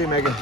See you, Megan.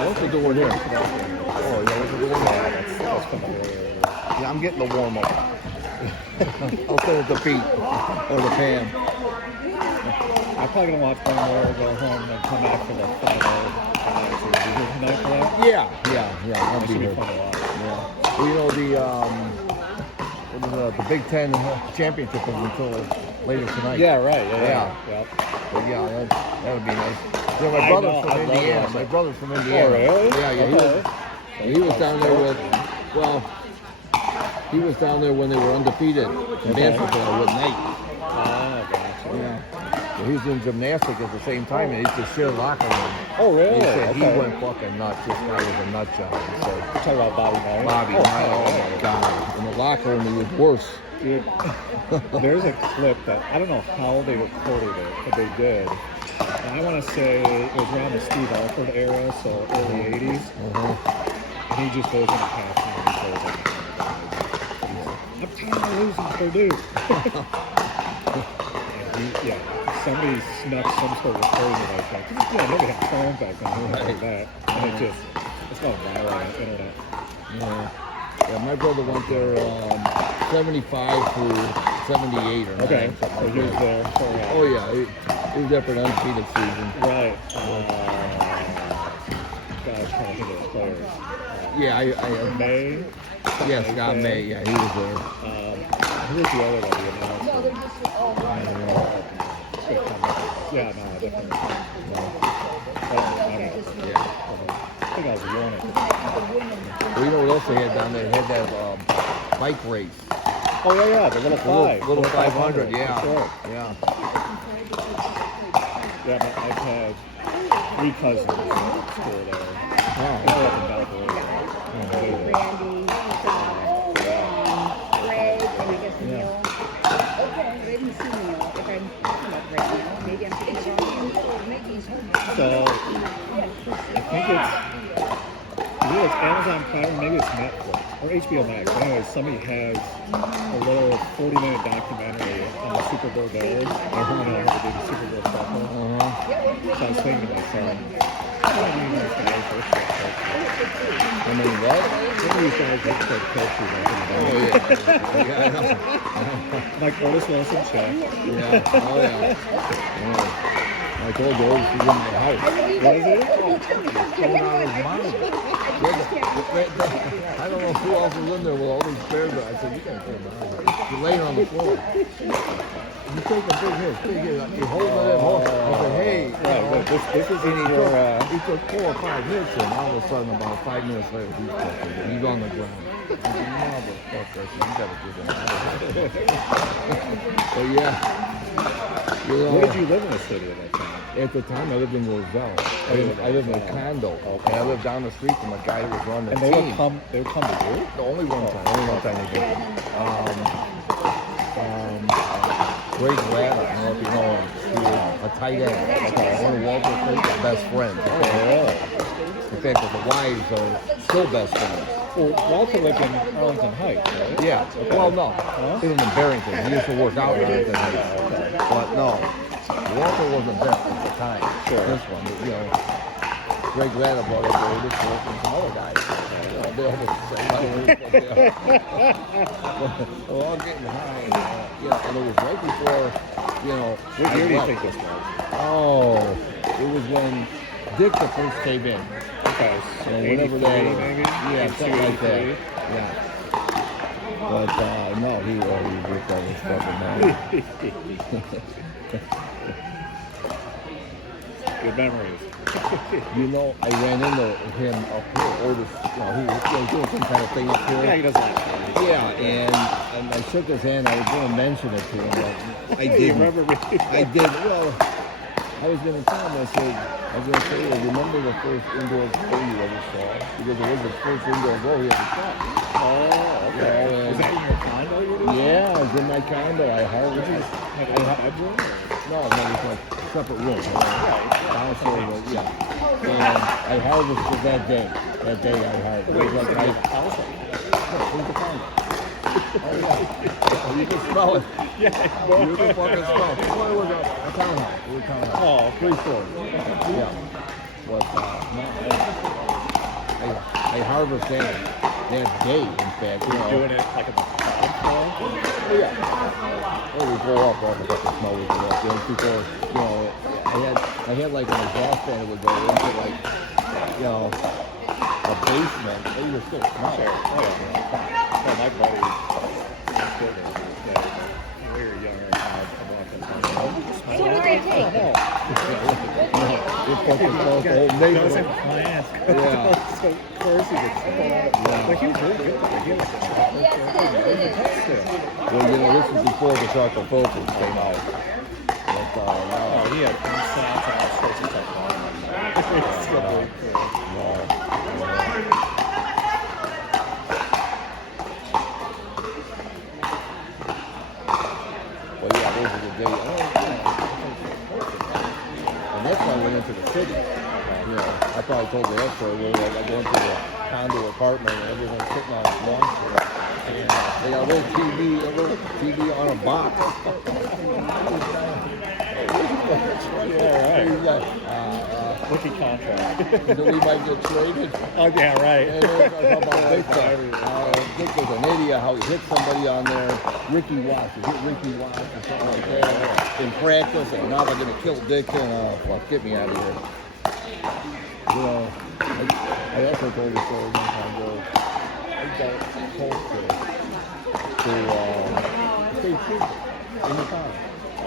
What's the door here? Oh, yeah, what's the door there? Yeah, I'm getting the warm up. I'll sit at the feet or the pan. I'm probably gonna watch one more, go home, and come back for the final. Is you here tonight for that? Yeah. I'll be here. Fun to watch. Yeah. Well, you know the Big Ten championship is until later tonight. Yeah, right. Yeah. But yeah, that would be nice. Yeah, my brother's from Indiana. My brother's from Indiana. Oh, really? Yeah. He was down there with, he was down there when they were undefeated in basketball with Nate. Oh, gotcha. Yeah. So he was in gymnastics at the same time, and he used to share locker room. Oh, really? He said he went fucking nuts. This guy was a nut job. He said. You're talking about Bobby Knight? Bobby Knight, oh my God. In the locker room, he was worse. Dude, there's a clip that, I don't know how they recorded it, but they did. And I want to say it was around the Steve Alford era, so early 80s. And he just goes into halftime and goes like, I'm tired of losing to Purdue. Somebody snuck some sort of recording like that. Yeah, nobody had phones back then, like that. And it's not viral on the internet. Yeah, my brother went there 75 through 78 or 9. Okay, so he was there for Oh yeah, he was there for the undefeated season. Right. Gosh, trying to think of the players. Yeah, I May. Yeah, Scott May. Yeah, he was there. Who was the other one? I don't know. just kind of, yeah, no, definitely. Yeah. I think I was one at the Well, you know what else they had down there? They had that bike race. Oh, yeah, the little five. Little 500, for yeah. sure. Yeah. Yeah, I've had 3 cousins in school there. Oh. They grew up in Valparaiso. Randy, Greg, and I guess Neil. Okay, I didn't see Neil. If I'm thinking of right now, maybe I'm thinking of Mickey's. So, I think either it's Amazon Prime, maybe it's Netflix, or HBO Max. Anyways, somebody has a little 40-minute documentary on the Super Bowl goers. How to do the Super Bowl stuff. So I was thinking to myself, how many of these guys look like coaches? I mean, what? Some of these guys look like coaches. Oh, yeah. Yeah, I know. Like Curtis Wilson, check. Yeah. Oh, yeah. I told you, he's in my house. What is it? What's going on with mine? I don't know who else was in there with all these bears. I said, you can't put them out. You're laying on the floor. You take a big hit. You hold it in. I said, hey. Right, this is And he your, took 4 or 5 hits, and all of a sudden, about 5 minutes later, he's on the ground. I said, motherfucker, you gotta get him out of here. But yeah. You know, where did you live in the city at that time? at the time, I lived in Roselle. I lived in a condo. Okay. And I lived down the street from a guy who was running the And they team. would come to you? The only one time they did. Greg Ladd, I don't know if you know him. He was a tight end. One of Walter Clayton's best friends. Oh, really? In fact, the wives are still best friends. Well, Walter lived in Arlington Heights, right? Yeah. Okay. Well, no. Huh? He lived in Barrington. He used to work out in Barrington. But no. Walter wasn't there at the time. Sure. This one, you know. Greg Ladd brought up Davis and some other guys. You know, they all look the same. We're all getting high. You know, and it was right before, you know. What year do you left. think this was? Oh, it was when Dick the first came in. Okay, so So whatever that is. maybe? Yeah, something like that. 83? Yeah. But no, he already ripped all his stuff in there. Good memories. You know, I ran into him up here, Otis. You know, he was doing some kind of thing up here. Yeah, he does that. Yeah, and I shook his hand. I was going to mention it to him, but I You didn't. remember me? I did. Well, I was going to tell him. I said, I was going to say, well, remember the first indoor goal you ever saw? Because it was the first indoor goal he ever saw. Oh, okay. Yeah, Was that in your condo? Yeah, I was in my condo. I hired Like a bedroom? No, it was like a separate room. Downstairs, yeah. And I harvested that day. That day I harvested. Wait, It was so like you have a house? where's the condo? Oh, yeah. You can smell it. Yeah. You can fucking smell it. Well, it was a townhouse. It was a townhouse. Oh, 3 stories. Yeah. But no, I harvested that day, in fact. You know. Doing it like a bottom floor? Oh, yeah. Well, we go up off of what the snow was up. You know, before, you know, I had like an exhaust fan that would go into like, you know, a basement. They were still smell. Sure. Oh, yeah. No, my buddy still does to this day. We were younger and I'd come up and Hey, what did they take? It fucking smells the whole That was neighborhood. in France. Yeah. So, of course, he gets pulled out of But he was really good. Like, he was Well, you know, this was before the chocolate filters came out. But, Oh, he had stats and all sorts of technology. It's so cool. Well, yeah, those are the days. And that's when I went into the city. You know, I probably told you that story where I go into the condo apartment and everyone's sitting on the lawn chair. And they got a little TV on a box. Yeah, right. He's like, Rookie contract. so we might get traded. Oh, yeah, right. And then I talk about Dick was an idiot, how he hit somebody on there. Ricky Watts, he hit Ricky Watts or something like that in practice, and now they're going to kill Dick and, well, get me out of here. You know, I actually told the story one time ago. I got close to state trooper in the car.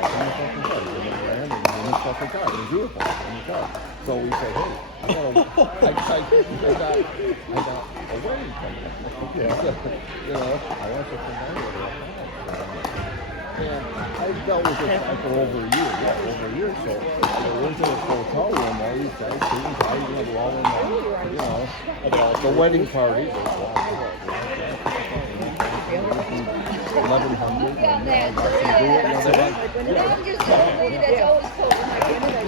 in the fucking car. He's in the van and in his fucking car, in his vehicle, in the car. So we said, hey, I got a wedding coming up. Yeah. You know, I want you to know that. And I dealt with this guy for over a year. Yeah, over a year. So I went to this hotel room, all these guys, shooting guys, you know, they're all in the, you know, the wedding party. 1100. Got that. Got some do it, you know, they like- When the mom just told me that's always cool. I'm like,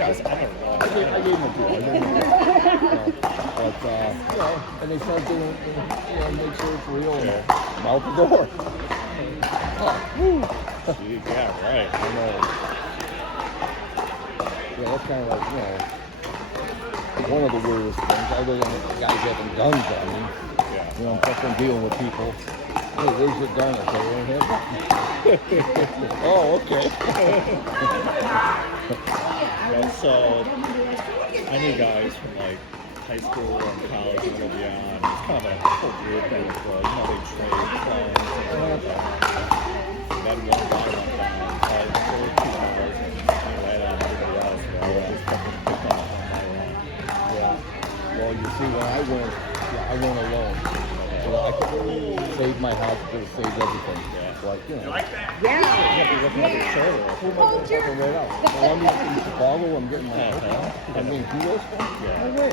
I gave him a two. But, you know, and they start doing, you know, make sure it's real and I'm out the door. Gee, yeah, right. I know. Yeah, that's kind of like, you know, one of the weirdest things. Other than guys having guns on me. Yeah. You know, I'm fucking dealing with people. Hey, where's your gun? I say, I don't have one. Oh, okay. Well, so I knew guys from like high school and college and go beyond. It's kind of a whole group that was, you know, they trade clones and things like that. That one guy went down, probably 4 2 hours, and right on everybody else. So I just fucking picked up on my own. Yeah. Well, you see, when I went alone. So I could save my house, could have saved everything. Yeah. Like, you know. Yeah. Looking at your shoulder. Who am I going to fucking wait out? Well, I'm in Chicago, I'm getting my I mean, kudos for Yeah. no way.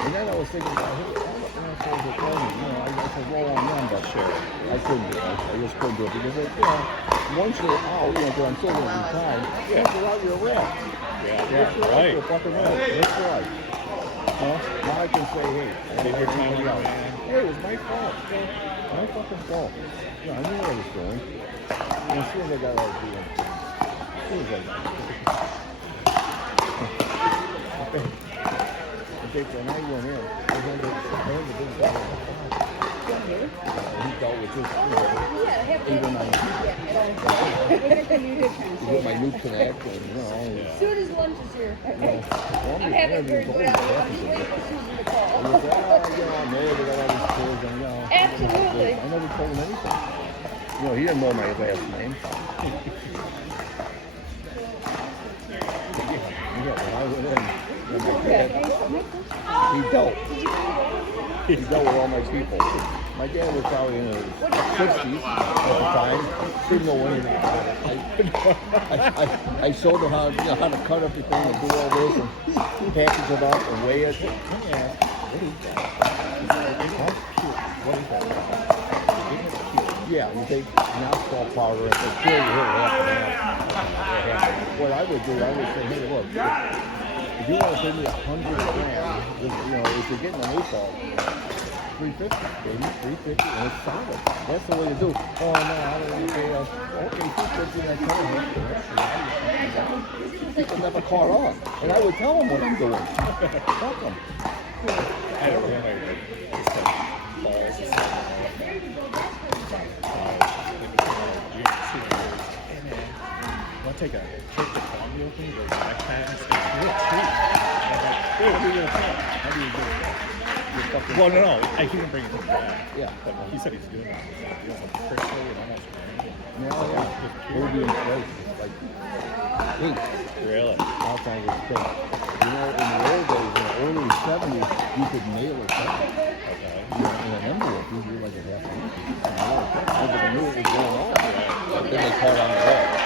And then I was thinking about, hey, all the assholes are telling me, you know, I could roll on them, but Sure. I couldn't do it. I just couldn't do it because, you know, once you're out, you know, 'cause I'm still going to be fine, once you're out, you're a rat. Yeah, right. You're fucking rat. That's right. Huh? Now I can say, hey, I Take your time everybody with it, else. man. Yeah, it was my fault. My fucking fault. Yeah, I knew what I was doing. And as soon as I got out of doing, as soon as I got okay, so when I went in, I had the big guy in the car. He dealt with this, you know, 8 or 9 people. He hit my new connect and, you know, As soon as lunch is here. I'm I'm having very good. I'm I waiting for Susan to call. was like, oh, you know, no, they got all these kids and, you know. Absolutely. I never told him anything. You know, he didn't know my last name. Yeah, when I went in, and my dad, he dealt with all my people. My dad was probably in his 60s at the time. Didn't know anything about it. I showed him how, you know, how to cut everything and do all this and package it up and weigh it. Yeah. What is that? Huh? What is that? Yeah, you take naphtha powder and say, here, you hit half and half. What I would do, I would say, hey, look, if you want to pay me 100 grand, you know, if you're getting an 8-ball, 350, baby, 350, and it's solid. That's the way to do. Oh, no, I don't want to pay us. Okay, 250, that's $100. People never caught on. And I would tell them what I'm doing. Fuck them. I don't know, just like balls and stuff. Want to take a trip to Columbia with me? Go backpack and stuff. You're a treat. And I'm like, hey, what are you going to say? How do you do it? Well, no. I couldn't bring it to the back. Yeah. But he said he's doing that. He's like crispy and almost green. No, yeah. It would be like pink. Really? All kinds of things. You know, in the old days, in the early 70s, you could mail it back. Okay. You know, in an envelope, you do like a half an inch. Nobody knew it was going on. But then they caught on the wall.